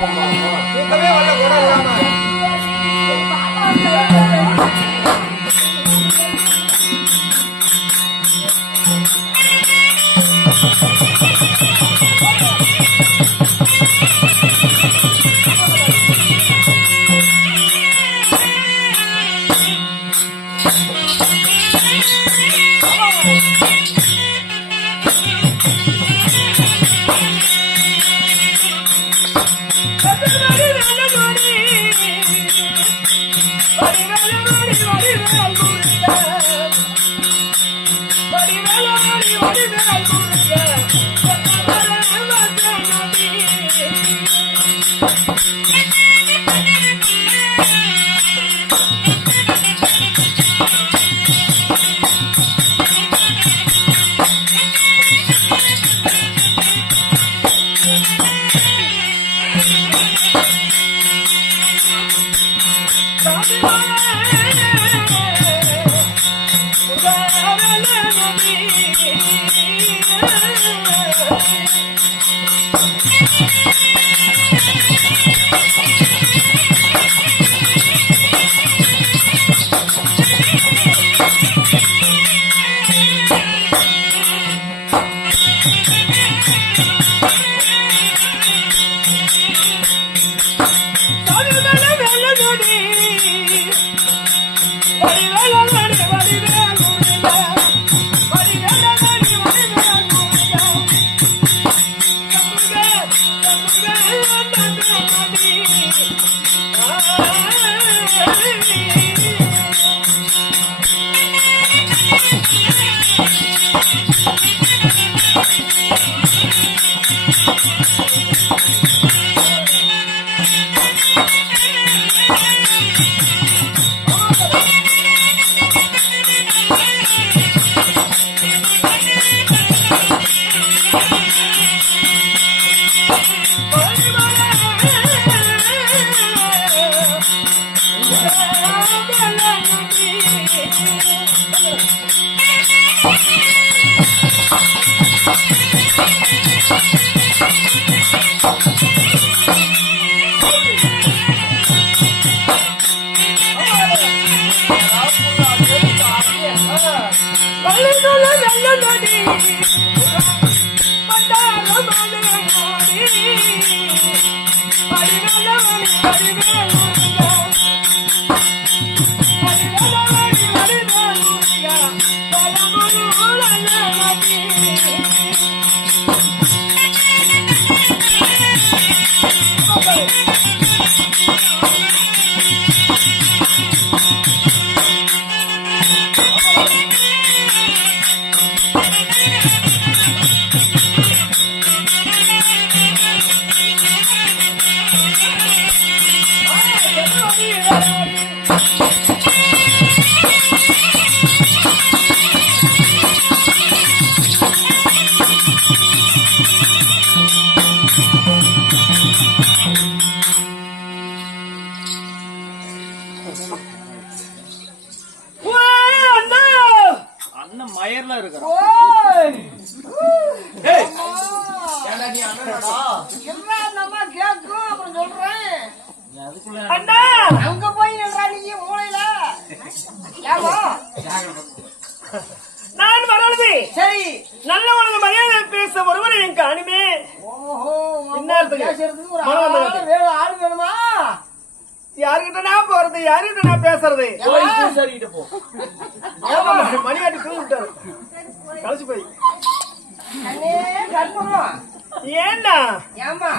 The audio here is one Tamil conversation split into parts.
தூக்கமே வரல கூட இல்லாம நான் வரலது சரி நல்ல உனக்கு மரியாதை பேச ஒருவர் எனக்கு அனுமே ஆள் வேணுமா யாருக்கிட்ட நான் போறது யாருக்கிட்ட நான் பேசுறது மணியாட்டி தூங்கி விட்டாரு கழிச்சு போய் ஏண்டா ஏமா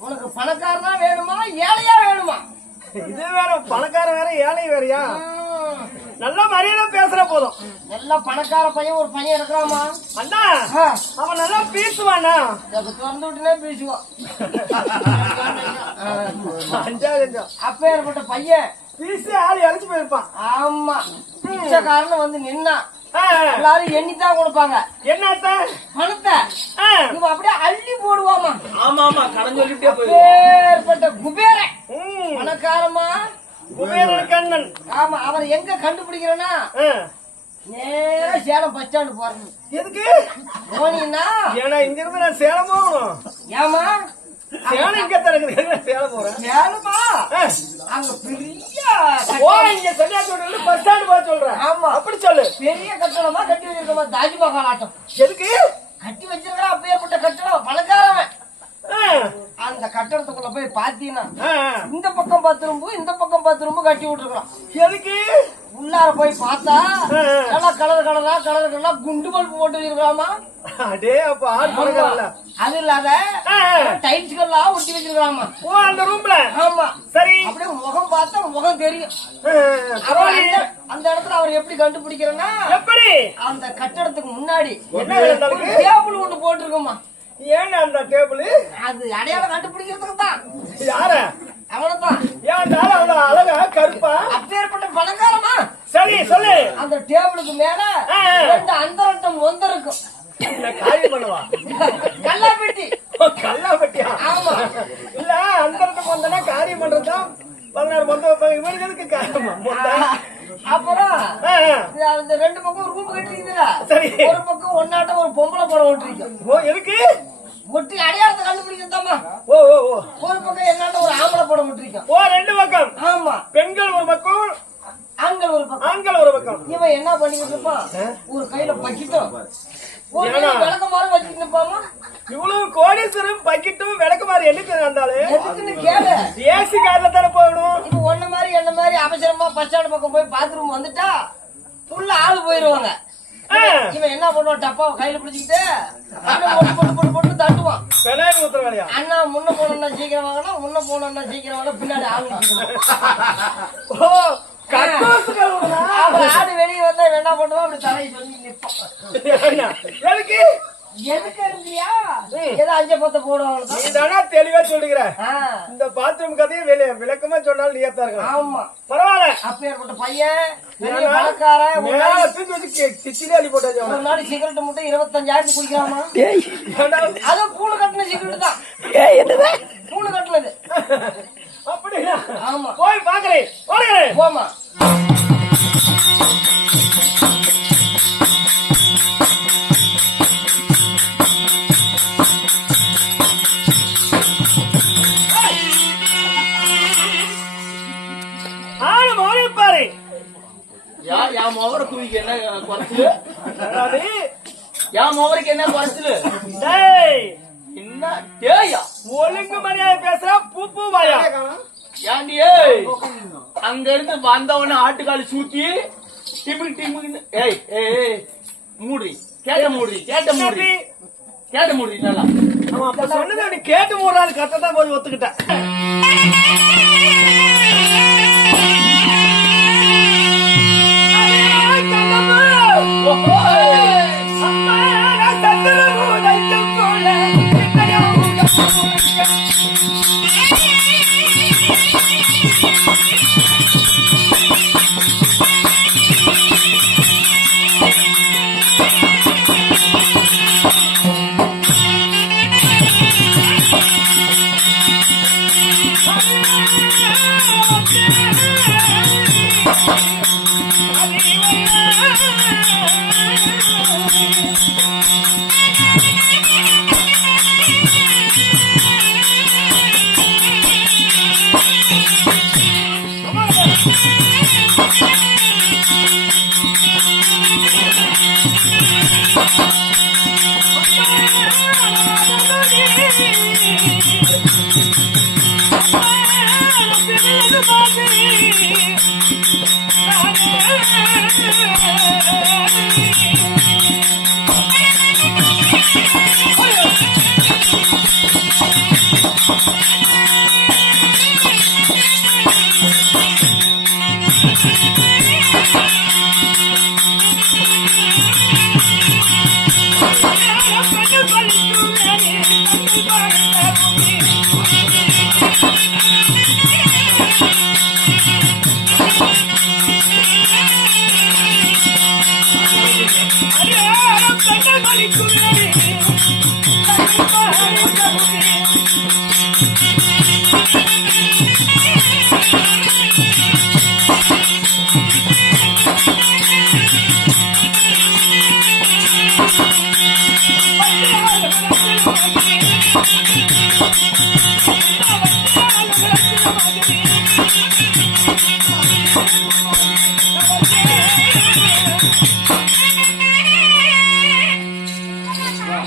உனக்கு பணக்காரனா வேணுமா ஏழையா வேணுமா இது வேற பணக்காரன் வேற ஏழை வேறையா நல்லா மரியாதை பேசுற போதும் நல்லா பணக்கார பையன் ஒரு பையன் இருக்கிறாமா அண்ணா அவன் நல்லா பேசுவானா திறந்து விட்டுனே பேசுவான் அப்ப ஏற்பட்ட பையன் பேசி ஆள் இழைச்சு போயிருப்பான் ஆமா பிச்சைக்காரன் வந்து நின்னா எல்லாரும் எண்ணித்தான் கொடுப்பாங்க என்னத்த பணத்தை இவன் அப்படியே அள்ளி போடுவாமா ஆமா ஆமா கடன் சொல்லிட்டே போயிருப்பட்ட குபேரன் பணக்காரமா குபேரன் கண்ணன் ஆமா அவரை எங்க கண்டுபிடிக்கிறேன்னா நேரா சேலம் பஸ் ஸ்டாண்டு போறேன் எதுக்கு போனீங்கன்னா ஏன்னா இங்க இருந்து நான் சேலம் போகணும் ஏமா சேலம் இங்க தரக்குது ஏழை போறேன் ஏழுமா அங்க பெரிய ஓ இங்க சன்னியாசி பஸ் ஸ்டாண்ட் போக சொல்றேன் ஆமா அப்படி சொல்லு பெரிய கட்டணமா கட்டி வச்சிருக்கோமா தாஜ்மஹால் ஆட்டம் எதுக்கு கட்டி வச்சிருக்கா அப்பேற்பட்ட கட்டணம் பணக்காரவன் அந்த கட்டடத்துக்குள்ள போய் பாத்தீங்கன்னா இந்த பக்கம் 10 ரூம்பு இந்த பக்கம் 10 ரூம்பு கட்டி விட்டுருக்கான் எதுக்கு உள்ளார போய் பார்த்தா நல்லா கலர் குண்டு பல்பு போட்டு வச்சிருக்காமா அடே அப்ப ஆள் பணக்காரல்ல அது இல்லாத டைல்ஸ்கள்லாம் ஒட்டி வச்சிருக்காமா ஓ அந்த ரூம்ல ஆமா சரி அப்படியே முகம் பார்த்தா முகம் தெரியும் அந்த இடத்துல அவர் எப்படி கண்டுபிடிக்கிறேன்னா எப்படி அந்த கட்டடத்துக்கு முன்னாடி என்ன டேபிள் ஒண்ணு போட்டிருக்கோமா ஏன் அந்த டேபிள் அது அடையாளம் கண்டுபிடிக்கிறதுக்கு தான் யார அவனதான் ஏன் அவ்வளவு அழகா கருப்பா அப்பேற்பட்ட பணக்காரமா சரி சொல்லு அந்த டேபிளுக்கு மேல 2 அந்தரட்டம் இருக்கும் காரியம் பண்ணுவா கல்லாப்பெட்டி கல்லாப்பட்டியா ஆமா இல்ல அந்தரட்டம் வந்தனா காரியம் பண்றதுதான் 16 மொத்தம் இவருக்கு எதுக்கு காரியம் அப்புறம் அந்த 2 பக்கம் ரூம் கட்டிருக்குதுல சரி ஒரு பக்கம் ஒன்னாட்டம் ஒரு பொம்பளை படம் ஓட்டிருக்கு ஓ எதுக்கு ஒட்டி அடையாளத்தை கண்டுபிடிக்கிறதாமா ஓ ஓ ஓ ஒரு பக்கம் என்னாட்ட ஒரு ஆம்பளை படம் ஓட்டிருக்கான் ஓ 2 பக்கம் ஆமா பெண்கள் ஒரு பக்கம் ஆண்கள் ஒரு பக்கம் ஆண்கள் ஒரு பக்கம் இவன் என்ன பண்ணிக்கிட்டு இருப்பான் ஒரு கையில பக்கிட்டும் ஒரு விளக்க மாதிரி வச்சுட்டு இருப்பாமா இவ்வளவு கோடீஸ்வரம் பக்கிட்டும் விளக்கு மாதிரி எதுக்கு வந்தாலே எதுக்குன்னு கேளு ஏசி கார்ல தானே போகணும் இப்ப ஒன்ன மாதிரி என்ன மாதிரி அவசரமா பஸ் ஸ்டாண்ட் பக்கம் போய் பாத்ரூம் வந்துட்டா ஃபுல்லா ஆளு போயிருவாங்க இவன் என்ன பண்ணுவான் டப்பாவை கையில பிடிச்சிக்கிட்டு போட்டு தட்டுவான் பெனாயில் ஊத்துற வேலையா அண்ணா முன்ன போனா சீக்கிரம் வாங்கினா முன்ன போனா சீக்கிரம் வாங்கினா பின்னாடி ஆளு ஓ கட்டோசுகள் ஆடு வெளியே வந்தா என்ன பண்ணுவான் அப்படி தலையை சொல்லி நிற்பான் எதுக்கு எதுக்கு இருந்தியா ஏதோ 5-10 போடுவாங்க நீ தானே தெளிவா சொல்லுகிற இந்த பாத்ரூம் கதையை விளக்கமா சொன்னாலும் நீயத்தா இருக்கலாம் ஆமா பரவாயில்ல அப்பேற்பட்ட பையன் பணக்காரன் கிச்சிலே அள்ளி போட்டாச்சு ஒரு நாள் சிகரெட் மட்டும் 25,000 குடிக்கிறாமா அதுவும் கூழு கட்டின சிகரெட் தான் கூழு கட்டினது அப்படியா ஆமா போய் பாக்குறேன் போமா பாரு என் மோவர குவிக்கு என்ன குறைச்சலு என் மோவருக்கு என்ன குறைச்சலு என்ன தேயா ஒழுங்கு மரியாதை பேசுற பூ வாயா ஏண்டி அங்க இருந்து வந்தவன ஆட்டுக்காலி சூத்தி டிமிக் டிமிக் ஏய் ஏய் மூடி கேட்ட மூடி நல்லா அவன் அப்ப சொன்னது நீ கேட்டு 3 நாள் கரெக்டா போய் ஒத்துக்கிட்ட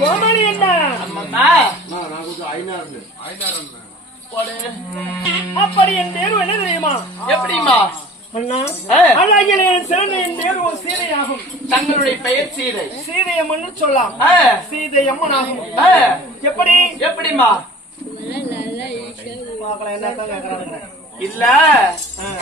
கோமாளி என்ன அம்மா போடு. அப்படி என் தேர்வு என்ன தெரியுமா எப்படிம்மா? அண்ணா ஆ. அழகிலே சிறந்த என் தேர்வு சீதையாகும். தங்களுடைய பெயர் சீதை. சீதை அம்மன் சொல்லலாம். ஆ. சீதை அம்மன் ஆகும். ஆ. எப்படி எப்படிம்மா? பார்க்கலாம் என்ன கேக்குறாங்க. இல்ல ஆ.